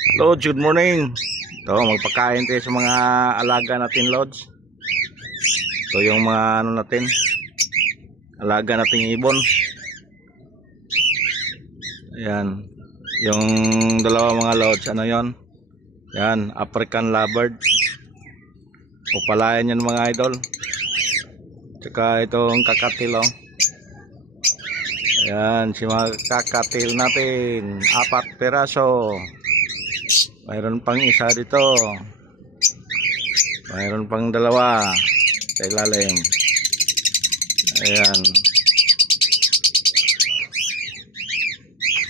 Lods, good morning. Ito, magpakain tayo sa mga alaga natin, Lods. Ito yung mga ano natin, alaga nating ibon. Ayan. Yung dalawa mga Lods, ano yon? Yan, African lovebird. Pupalayan yan mga idol. Tsaka itong kakatil, oh. Ayan, si mga kakatil natin. 4 peraso. Mayroon pang isa dito. Mayroon pang 2 sa ilalim. Ayan.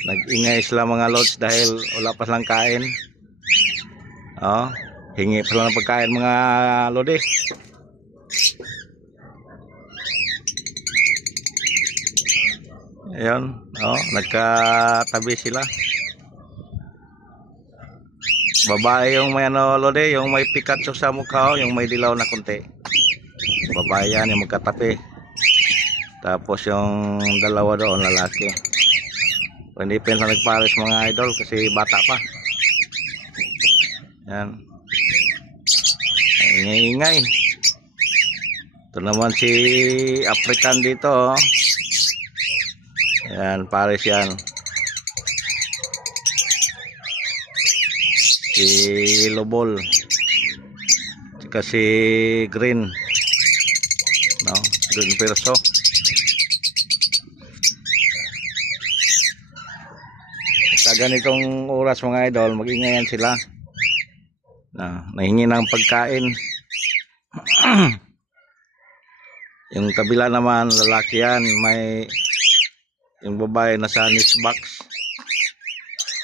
Nag-ingay sila mga Lods dahil wala pa silang kain. Oh, hingi pa lang ng pagkain mga Lodi. Ayan. Oh, nagkatabi sila. Babae yung may ano, Lodi, yung may Pikachu sa mukha, yung may dilaw na konti. Babae yan, yung magkatabi. Tapos yung 2 doon, lalaki. Hindi pa na nagpares mga idol kasi bata pa. Yan. Ingay-ingay. Ito naman si African dito, oh. Yan, pares yan. Si Lobol. Tsaka si Green. No, Green Perso. Sa ganitong oras mga idol, mag-ingayan sila. Nahingi ng pagkain. Yung kabila naman, lalaki yan. May yung babae nasa nest box.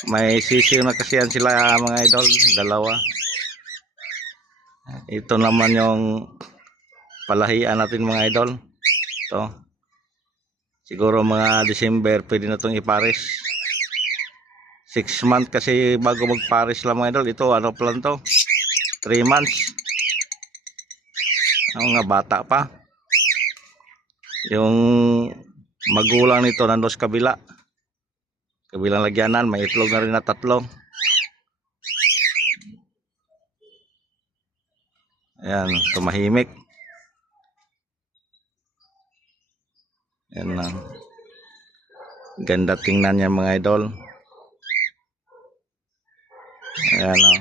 May sisiw na kasi yan sila mga idol, 2. Ito naman yung palahian natin mga idol. Ito. Siguro mga December pwede na itong ipares. 6 months kasi bago magpares lang mga idol. Ito ano pa lang to, 3 months. Ang nga bata pa. Yung magulang nito nandoon sa kabila. Kabilang lagyanan, may itlog na rin na 3. Ayan, tumahimik. Ayan na. Ganda tingnan yan mga idol. Ayan o.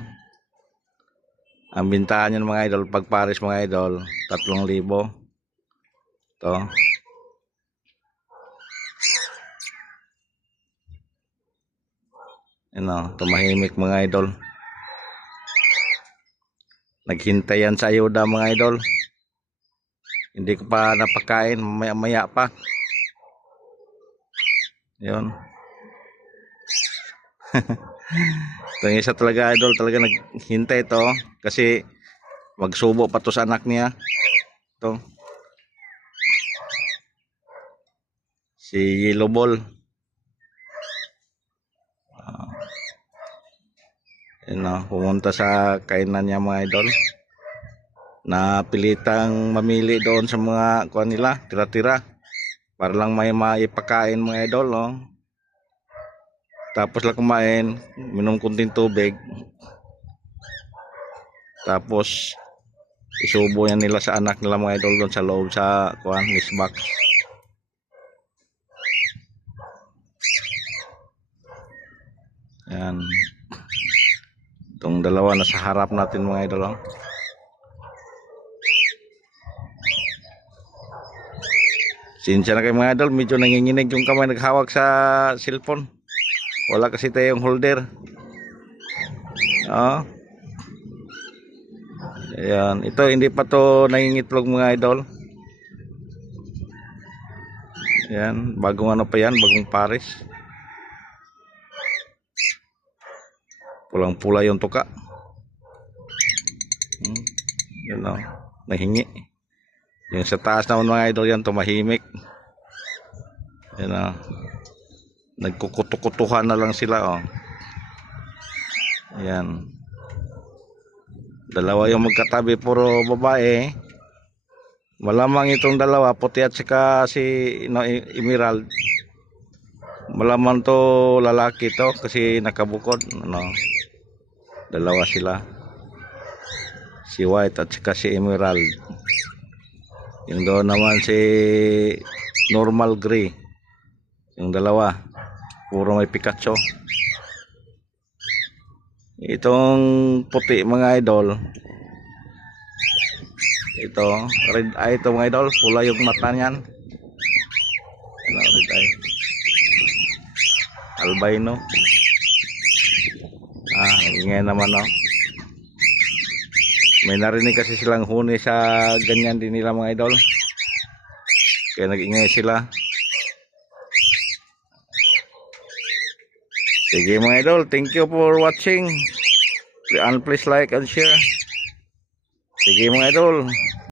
Ang bintahan yan mga idol, pag pares mga idol, 3,000. Ito. Ayan, tumahimik mga idol. Naghintay yan sa ayuda mga idol. Hindi ko pa napakain, maya pa. Yun. Ito yung isa talaga idol, talaga naghintay ito. Kasi magsubo pa to sa anak niya. Ito. Si Yellow Ball. Pumunta sa kainan niya mga idol. Napilitang mamili doon sa mga kuha nila, tira-tira. Para lang may maipakain mga idol. Oh. Tapos lang kumain, minom kunting tubig. Tapos isubo yan nila sa anak nila mga idol doon sa loob sa kuha, nest box. Yan. Itong 2 nasa harap natin mga idol. Oh. Sinsya na kayo mga idol, medyo nanginginig yung kamay naghawak sa cellphone. Wala kasi tayong holder. Oh. Ayan. Ito hindi pa to nangingitlog mga idol. Ayan. Bagong ano pa yan, bagong pares. Pulang-pula yung tuka. Yan o. Nahingi. Yung sa taas naman mga idol yan, tumahimik. Yan o. Nagkukutukutuhan na lang sila o. Yan. 2 yung magkatabi, puro babae. Malamang itong 2, puti at saka si Emerald. Malamang to lalaki to kasi nakabukod. Ano. Dalawa sila. Si White at saka si Emerald. Yung doon naman si normal gray. Yung dalawa. Puro may Pikachu. Itong puti mga idol. Ito, red eye ito mga idol. Pula yung mata niyan. Red eye. Albino. Ingay naman no. May narinig kasi silang huni sa ganyan din nila mga idol. Kaya nag-ingay sila. Sige mga idol, thank you for watching. And please like and share. Sige mga idol.